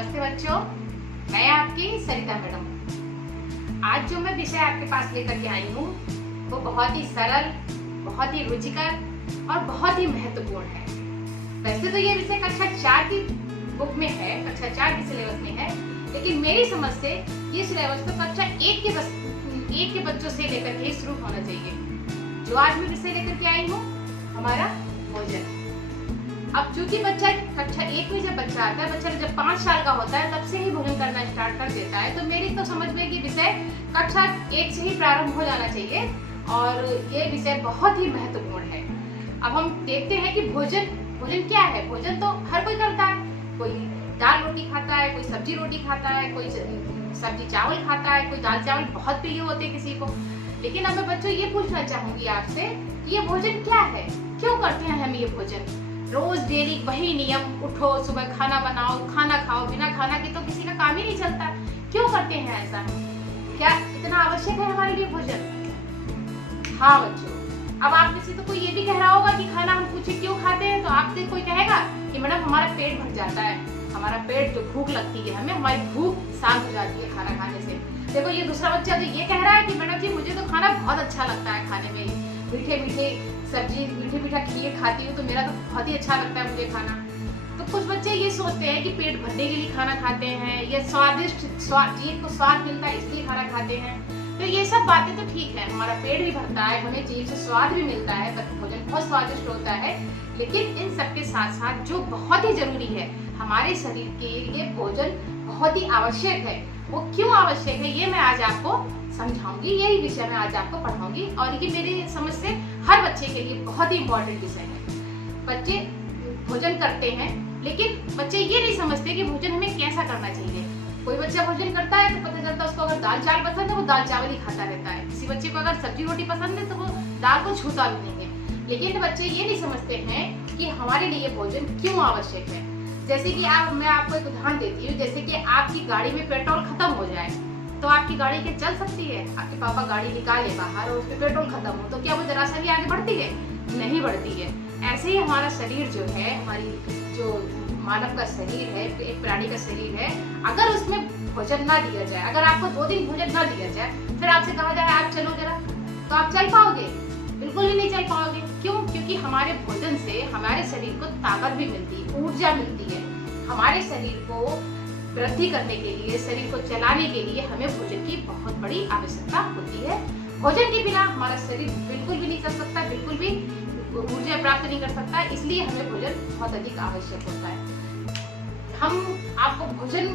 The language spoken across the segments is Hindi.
नमस्ते बच्चों, मैं आपकी सरिता मैडम। आज जो मैं विषय आपके पास लेकर के आई हूँ वो बहुत ही सरल, बहुत ही रुचिकर और बहुत ही महत्वपूर्ण है। वैसे तो ये विषय कक्षा 4 की बुक में है, कक्षा 4 के सिलेबस में है, लेकिन मेरी समझ से ये सिलेबस तो कक्षा 1 के बच्चों से लेकर के शुरू होना चाहिए। जो आज मैं विषय लेकर के आई हूँ हमारा भोजन। अब चूंकि बच्चा कक्षा 1 में जब बच्चा आता है, बच्चा जब 5 साल का होता है तब से ही भोजन करना स्टार्ट कर देता है, तो मेरी तो समझ में कि विषय कक्षा 1 से ही प्रारंभ हो जाना चाहिए और ये विषय बहुत ही महत्वपूर्ण है। अब हम देखते हैं कि भोजन क्या है। भोजन तो हर कोई करता है, कोई दाल रोटी खाता है, कोई सब्जी रोटी खाता है, कोई सब्जी चावल खाता है, कोई दाल चावल बहुत प्रिय होते हैं किसी को। लेकिन अब मैं बच्चों ये पूछना चाहूंगी आपसे कि ये भोजन क्या है, क्यों करते हैं हम ये भोजन? रोज डेली वही नियम, उठो सुबह खाना बनाओ, खाना खाओ, बिना खाना के तो किसी का काम ही नहीं चलता। क्यों करते हैं ऐसा? क्या इतना आवश्यक है हमारे लिए भोजन? हाँ बच्चों, अब आप में से तो कोई ये भी कह रहा होगा कि खाना हम पूछे क्यों खाते हैं, तो आपसे कोई कहेगा कि मैडम हमारा पेट भर जाता है, हमारा पेट जो भूख लगती है हमें, हमारी भूख शांत हो जाती है खाना खाने से। देखो ये दूसरा बच्चा तो ये कह रहा है कि मैडम जी मुझे तो खाना बहुत अच्छा लगता है, खाने में मीठे मीठे सब्जी, मीठा खीर खाती हूँ तो मेरा तो बहुत ही अच्छा लगता है मुझे खाना। तो कुछ बच्चे ये सोचते हैं कि पेट भरने के लिए खाना खाते हैं, या स्वादिष्ट जीभ को स्वाद मिलता है इसलिए खाना खाते हैं। तो ये सब बातें तो ठीक है, हमारा पेट भी भरता है, हमें जीभ से स्वाद भी मिलता है, भोजन बहुत स्वादिष्ट होता है। लेकिन इन सबके साथ साथ जो बहुत ही जरूरी है हमारे शरीर के लिए, भोजन बहुत ही आवश्यक है। वो क्यों आवश्यक है ये मैं आज आपको समझाऊंगी, यही विषय मैं आज आपको पढ़ाऊंगी और ये मेरी समझ से हर बच्चे के लिए बहुत ही इम्पोर्टेंट विषय है। बच्चे भोजन करते हैं लेकिन बच्चे ये नहीं समझते कि भोजन हमें कैसा करना चाहिए। कोई बच्चा भोजन करता है तो पता चलता है उसको अगर दाल चावल पसंद है वो दाल चावल ही खाता रहता है, किसी बच्चे को अगर सब्जी रोटी पसंद है तो वो दाल को छूता भी नहीं है। लेकिन बच्चे ये नहीं समझते हैं कि हमारे लिए भोजन क्यों आवश्यक है। जैसे कि मैं आपको एक उदाहरण देती हूँ, जैसे कि आपकी गाड़ी में पेट्रोल खत्म हो जाए तो आपकी गाड़ी क्या चल सकती है? आपके पापा गाड़ी निकाले बाहर और उसमें पेट्रोल खत्म हो तो क्या वो जरा सा भी आगे बढ़ती है? नहीं बढ़ती है। ऐसे ही हमारा शरीर जो है, हमारी जो मानव का शरीर है, एक प्राणी का शरीर है, अगर उसमें भोजन ना दिया जाए, अगर आपको 2 दिन भोजन ना दिया जाए, फिर आपसे कहा जाए आप चलो जरा, तो आप चल पाओगे? बिल्कुल ही नहीं चल पाओगे। क्यों? क्योंकि हमारे भोजन से हमारे शरीर को ताकत भी मिलती है, ऊर्जा मिलती है। हमारे शरीर को वृद्धि करने के लिए, शरीर को चलाने के लिए हमें भोजन की बहुत बड़ी आवश्यकता होती है। भोजन के बिना हमारा शरीर बिल्कुल भी नहीं चल सकता, बिल्कुल भी ऊर्जा प्राप्त नहीं कर सकता, इसलिए हमें भोजन बहुत अधिक आवश्यक होता है। हम आपको भोजन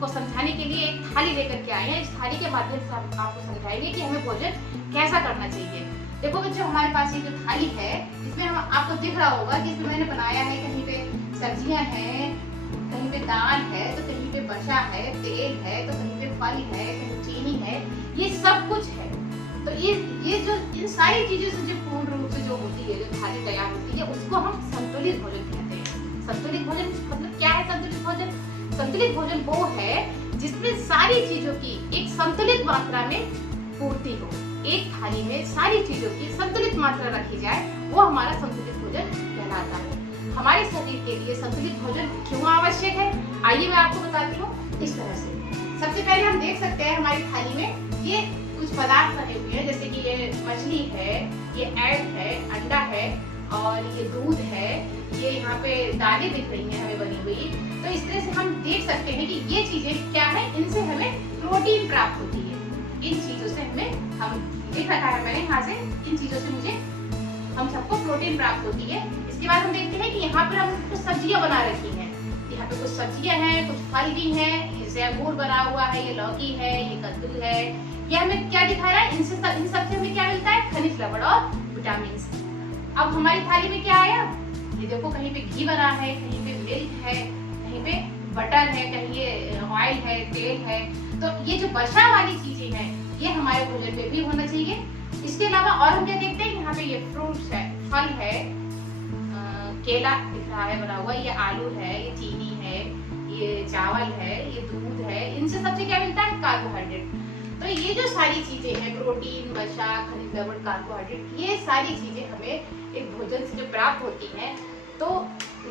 को समझाने के लिए एक थाली लेकर के आए हैं। इस थाली के माध्यम से हम आपको समझाएंगे कि हमें भोजन कैसा करना चाहिए। देखो बच्चों, हमारे पास ये जो थाली है इसमें हम आपको दिख रहा होगा कि इसमें मैंने बनाया है, कहीं पे सब्जियां हैं, कहीं पे दाल है, तो कहीं पे बचा है, तेल है, तो कहीं पे फल है, कहीं चीनी है, ये सब कुछ है। तो ये जो इन सारी चीजों से जो पूर्ण रूप से जो होती है, जो थाली तैयार होती है, उसको हम संतुलित भोजन कहते हैं। संतुलित भोजन मतलब क्या है? संतुलित भोजन वो है जिसमें सारी चीजों की एक संतुलित मात्रा में पूर्ति हो। एक थाली में सारी चीजों की संतुलित मात्रा रखी जाए, वो हमारा संतुलित भोजन कहलाता है। हमारे शरीर के लिए संतुलित भोजन क्यों आवश्यक है, आइए मैं आपको बताती हूँ इस तरह से। सबसे पहले हम देख सकते हैं हमारी थाली में ये कुछ पदार्थ बने हुए हैं, जैसे कि ये मछली है, ये एग है, अंडा है और ये दूध है, ये यहाँ पे दालें दिख रही हैं हमें बनी हुई। तो इस तरह से हम देख सकते हैं कि ये चीजें क्या है, इनसे हमें प्रोटीन प्राप्त होती है। इन चीजों से हम लिख रखा है मैंने यहाँ से, इन चीजों से मुझे हम सबको प्रोटीन प्राप्त होती है। इसके बाद हम देखते हैं कि यहाँ पर हम कुछ सब्जियां बना रखी हैं। यहाँ पे कुछ सब्जियां हैं, कुछ फल भी हैं, जैसे अंगूर बना हुआ है, ये लौकी है, ये कद्दू है। ये हमें क्या दिखा रहा है? इन सबसे हमें क्या मिलता है? खनिज लवण और विटामिन। अब हमारी थाली में क्या आया? ये देखो, कहीं पे घी बना है, कहीं पे मिल्क है, कहीं पे बटर है, कहीं ये ऑयल है, तेल है। तो ये जो बचा वाली चीजें हैं ये हमारे भोजन में भी होना चाहिए। इसके अलावा और हम क्या देखते हैं, यहाँ पे ये फ्रूट्स है, फल है, केला दिख रहा है बना हुआ, ये आलू है, ये चीनी है, ये चावल है, ये दूध है। इनसे सबसे क्या मिलता है? कार्बोहाइड्रेट। तो ये जो सारी चीजें हैं, प्रोटीन, वसा, खनिज लवण, कार्बोहाइड्रेट, ये सारी चीजें हमें एक भोजन से जो प्राप्त होती हैं, तो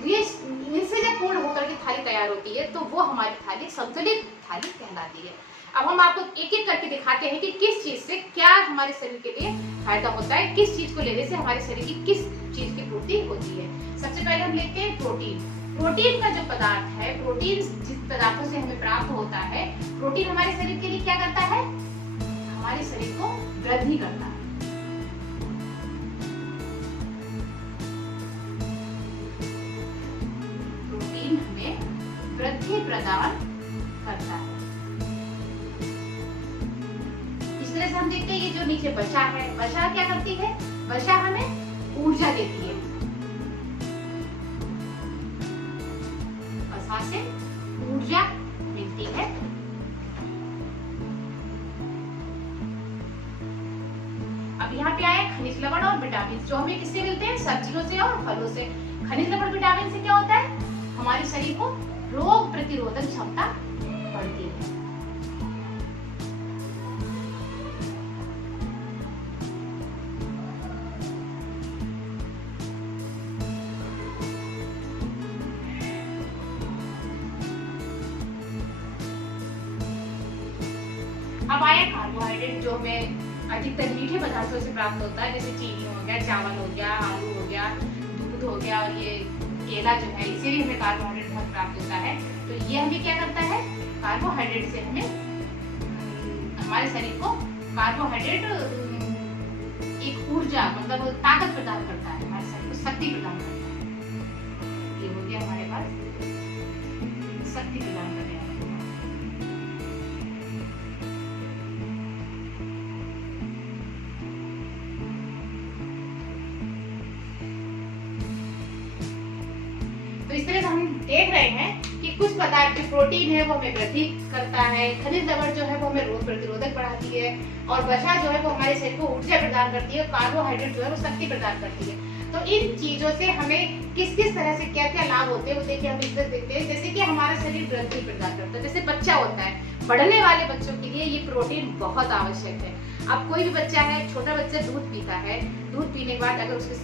ये इनसे जब पूर्ण होकर के थाली तैयार तैयार होती है, तो वो हमारी थाली संतुलित थाली कहलाती है। अब हम आपको एक एक करके दिखाते हैं कि किस चीज से क्या हमारे शरीर के लिए फायदा होता है, किस चीज को लेने से हमारे शरीर की किस चीज की पूर्ति होती है। सबसे पहले हम लेते हैं प्रोटीन। प्रोटीन का जो पदार्थ है, प्रोटीन जिस पदार्थों से हमें प्राप्त होता है, प्रोटीन हमारे शरीर के लिए क्या करता है, हमारे शरीर को वृद्धि करता है। प्रोटीन हमें वृद्धि प्रदान करता है। इस तरह से हम देखते हैं ये जो नीचे वसा है, वसा क्या करती है, वसा हमें ऊर्जा देती है। वसा से ऊर्जा मिलती है। अब यहाँ पे आए खनिज लवण और विटामिन, जो हमें किससे मिलते हैं, सब्जियों से और फलों से। खनिज लवण विटामिन से क्या होता है, हमारे शरीर को रोग प्रतिरोधक क्षमता बढ़ती है। अब आया कार्बोहाइड्रेट, जो हमें अधिकतर मीठे पदार्थों से प्राप्त होता है, जैसे चीनी हो गया, चावल हो गया, आलू हो गया, दूध हो गया, और ये केला जो है, इसे भी हमें कार्बोहाइड्रेट बहुत प्राप्त होता है। तो ये हमें क्या करता है, कार्बोहाइड्रेट से हमें हमारे शरीर को कार्बोहाइड्रेट एक ऊर्जा मतलब ताकत प्रदान करता है, हमारे शरीर को शक्ति प्रदान करता है। ये हो गया हमारे पास शक्ति प्रदान करने वाला। तो इस तरह से हम देख रहे हैं कि कुछ पदार्थ जो प्रोटीन है वो हमें वृद्धि करता है, खनिज लवण जो है वो हमें रोग प्रतिरोधक बढ़ाती है, और वसा जो है वो हमारे शरीर को ऊर्जा प्रदान करती है, कार्बोहाइड्रेट जो है वो शक्ति प्रदान करती है। तो इन चीजों से हमें किस किस तरह से क्या क्या लाभ होते हैं वो देखिए हम इस तरह देखते हैं। जैसे कि हमारा शरीर वृद्धि प्रदान करता है, जैसे बच्चा होता है, बढ़ने वाले बच्चों के लिए ये प्रोटीन बहुत आवश्यक है। अब कोई भी बच्चा है, छोटा बच्चा दूध पीता है, दूध पीने के बाद अगर उसके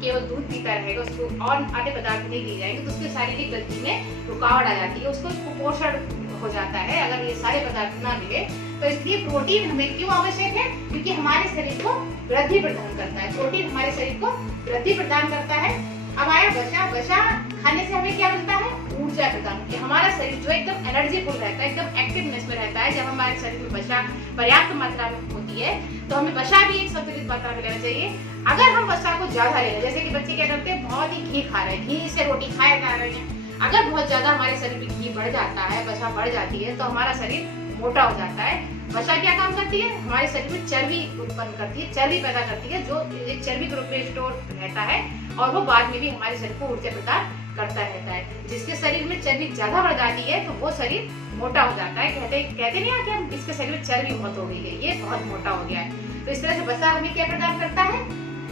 केवल दूध पीता रहेगा, उसको और अन्य पदार्थ नहीं दिए जाएंगे, तो उसके शारीरिक वृद्धि में रुकावट आ जाती है, उसको कुपोषण हो जाता है अगर ये सारे पदार्थ ना मिले। तो इसलिए प्रोटीन हमें क्यों आवश्यक है, क्योंकि हमारे शरीर को वृद्धि प्रदान करता है। प्रोटीन हमारे शरीर को वृद्धि प्रदान करता है। अब आया वसा। वसा खाने से हमें क्या मिलता है, ऊर्जा प्रदान होती है। हमारा शरीर जो एकदम एनर्जीफुल रहता है, एकदम एक्टिवनेस में रहता है। जब हमारे शरीर में वसा पर्याप्त मात्रा में होती है तो हमें वसा भी एक संतुलित मात्रा में लेना चाहिए। अगर हम वसा को ज्यादा ले रहे हैं, जैसे कि बच्चे क्या करते हैं, बहुत ही घी खा रहे हैं, घी से रोटी खाए जा रहे हैं, अगर बहुत ज्यादा हमारे शरीर में घी बढ़ जाता है, वसा बढ़ जाती है, तो हमारा शरीर मोटा हो जाता है। वसा क्या काम करती है, हमारे शरीर में चर्बी उत्पन्न करती है, चर्बी पैदा करती है, जो एक चर्बी के रूप में स्टोर रहता है, और वो बाद में भी हमारे शरीर को ऊर्जा प्रदान करता रहता है। जिसके शरीर में चर्बी ज्यादा बढ़ जाती है तो वो शरीर मोटा हो जाता है। कहते नहीं है कि हम इसके शरीर में चर्बी बहुत हो गई है, ये बहुत मोटा हो गया है। तो इस तरह से वसा हमें क्या प्रदान करता है,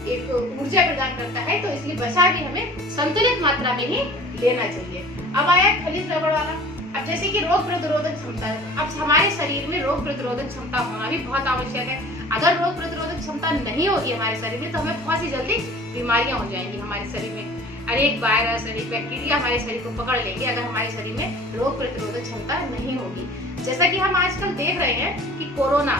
एक ऊर्जा प्रदान करता है। तो इसलिए वसा भी हमें संतुलित मात्रा में ही लेना चाहिए। अब आया खनिज लवण वाला। अब जैसे कि रोग प्रतिरोधक क्षमता, अब हमारे शरीर में रोग प्रतिरोधक क्षमता होना भी बहुत आवश्यक है। अगर रोग प्रतिरोधक क्षमता नहीं होगी हमारे शरीर में तो हमें बहुत सी जल्दी बीमारियां हो जाएंगी हमारे शरीर में। अनेक वायरस, अनेक बैक्टीरिया हमारे शरीर को पकड़ लेंगे अगर हमारे शरीर में रोग प्रतिरोधक क्षमता नहीं होगी। जैसा कि हम आजकल देख रहे हैं कि कोरोना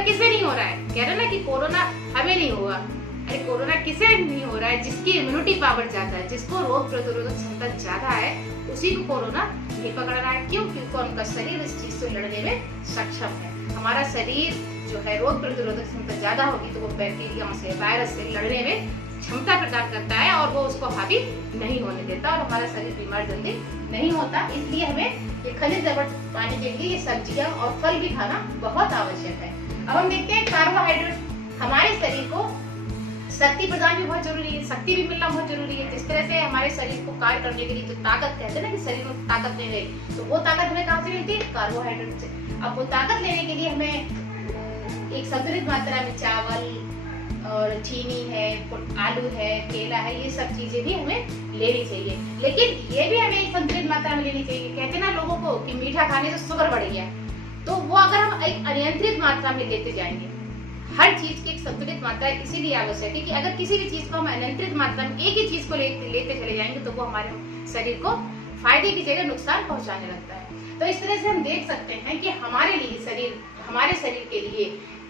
किसे नहीं हो रहा है, कह रहे ना कि कोरोना हमें नहीं होगा। अरे कोरोना किसे नहीं हो रहा है, जिसकी इम्यूनिटी पावर ज्यादा है, जिसको रोग प्रतिरोधक क्षमता ज्यादा है, उसी को कोरोना नहीं पकड़ रहा है। क्यों? क्योंकि उनका शरीर इस चीज से लड़ने में सक्षम है। हमारा शरीर जो है रोग प्रतिरोधक क्षमता ज्यादा होगी तो वो बैक्टीरिया से, वायरस से लड़ने में क्षमता प्रदान करता है और वो उसको हावी नहीं होने देता और हमारा शरीर बीमार जल्दी नहीं होता। इसलिए हमें ये खनिज लवण पाने के लिए ये सब्जियां और फल भी खाना बहुत आवश्यक है। अब हम देखते हैं कार्बोहाइड्रेट हमारे शरीर को शक्ति प्रदान भी बहुत जरूरी है, शक्ति भी मिलना बहुत जरूरी है। जिस तरह से हमारे शरीर को कार्य करने के लिए जो ताकत कहते हैं ना कि शरीर में ताकत नहीं रही, तो वो ताकत हमें कहाँ से मिलती है? कार्बोहाइड्रेट से। अब वो ताकत लेने के लिए हमें एक संतुलित मात्रा में चावल और चीनी है, आलू है, केला है, ये सब चीजें भी हमें लेनी चाहिए। लेकिन ये भी हमें एक संतुलित मात्रा में लेनी चाहिए। कहते हैं ना लोगों को कि मीठा खाने से शुगर बढ़ गया, तो वो अगर हम एक अनियंत्रित मात्रा में लेते जाएंगे, हर चीज की एक संतुलित मात्रा इसीलिए आवश्यक है कि अगर किसी भी चीज को हम अनियंत्रित मात्रा में एक ही चीज को लेते चले जाएंगे तो वो हमारे शरीर को फायदे की जगह नुकसान पहुंचाने लगता है। तो इस तरह से हम देख सकते हैं कि हमारे शरीर के लिए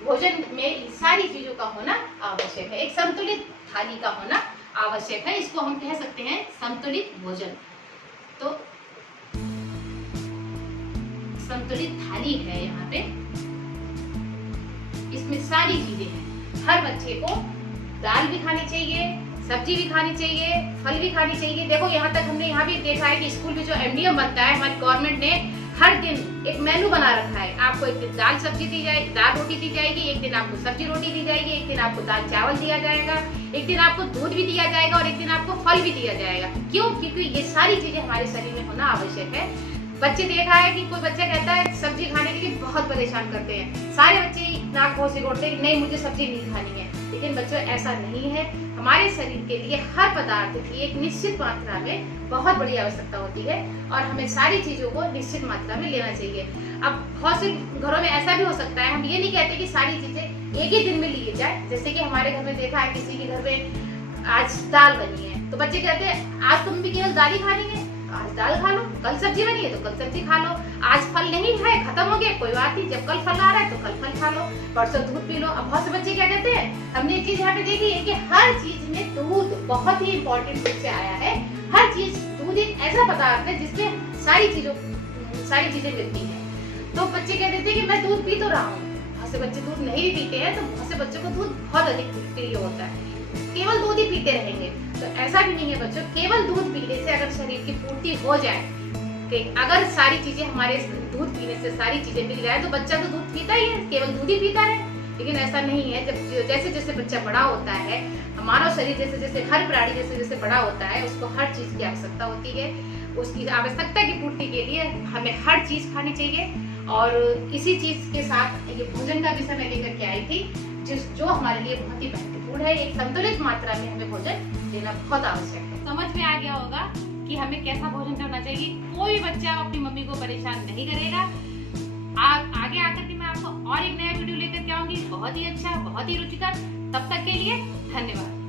भोजन में इन सारी चीजों का होना आवश्यक है। एक संतुलित थाली का होना आवश्यक है, इसको हम कह सकते हैं संतुलित भोजन। तो संतुलित थाली है यहाँ पे, इसमें सारी चीजें हैं। हर बच्चे को दाल भी खानी चाहिए, सब्जी भी खानी चाहिए, फल भी खानी चाहिए। देखो यहाँ तक हमने यहाँ भी देखा है कि स्कूल में जो एमडीएम बनता है, हमारी गवर्नमेंट ने हर दिन एक मेनू बना रखा है। आपको एक दिन दाल सब्जी दी जाएगी, दाल रोटी दी जाएगी, एक दिन आपको सब्जी रोटी दी जाएगी, एक दिन आपको दाल चावल दिया जाएगा, एक दिन आपको दूध भी दिया जाएगा और एक दिन आपको फल भी दिया जाएगा। क्यों? क्योंकि ये सारी चीजें हमारे शरीर में होना आवश्यक है। बच्चे देखा है कि कोई बच्चा कहता है सब्जी खाने के लिए बहुत परेशान करते हैं, सारे बच्चे नाक भौं सिकोड़ते हैं, नहीं मुझे सब्जी नहीं खानी है। लेकिन बच्चों ऐसा नहीं है। हमारे शरीर के लिए हर पदार्थ की एक निश्चित मात्रा में बहुत बड़ी आवश्यकता होती है और हमें सारी चीजों को निश्चित मात्रा में लेना चाहिए। अब बहुत से घरों में ऐसा भी हो सकता है, हम ये नहीं कहते कि सारी चीजें एक ही दिन में ली जाए। जैसे कि हमारे घर में देखा है, किसी के घर में आज दाल बनी है तो बच्चे कहते हैं आज तुम भी केवल दाल ही खानी है, आज दाल खा लो, कल सब्जी बनी है तो कल सब्जी खा लो, आज फल नहीं खाए खत्म हो गया कोई बात नहीं, जब कल फल आ रहा है तो कल फल खा लो, परसों दूध पी लो। अब बहुत से बच्चे क्या कहते हैं, हमने एक चीज यहाँ पे देखी है कि हर चीज में दूध बहुत ही इंपॉर्टेंट रूप से आया है। हर चीज, दूध एक ऐसा पदार्थ है जिसमें सारी चीजें मिलती है। तो बच्चे कह देते हैं कि मैं दूध पी तो रहा हूँ। बहुत से बच्चे दूध नहीं भी पीते हैं, तो बहुत से बच्चों को दूध बहुत अधिक प्रिय होता है, केवल दूध ही पीते रहेंगे। तो ऐसा भी नहीं है बच्चों, केवल दूध पीने से अगर शरीर की पूर्ति हो जाए, कि अगर सारी चीजें हमारे दूध पीने से सारी चीजें मिल जाए तो बच्चा तो दूध पीता ही है, केवल दूध ही पीता है। लेकिन ऐसा नहीं है। जब जैसे जैसे बच्चा बड़ा होता है, मानव शरीर जैसे जैसे, हर प्राणी जैसे जैसे बड़ा होता है, उसको हर चीज की आवश्यकता होती है। उसकी आवश्यकता की पूर्ति के लिए हमें हर चीज खानी चाहिए। और इसी चीज के साथ ये भोजन का विषय मैं लेकर के आई थी, जो हमारे लिए बहुत ही महत्वपूर्ण है। एक संतुलित मात्रा में हमें भोजन लेना बहुत आवश्यक है। समझ में आ गया होगा कि हमें कैसा भोजन करना चाहिए। कोई बच्चा अपनी मम्मी को परेशान नहीं करेगा। आगे आकर के मैं आपको और एक नया वीडियो लेकर के आऊंगी, बहुत ही अच्छा, बहुत ही रुचिकर। तब तक के लिए धन्यवाद।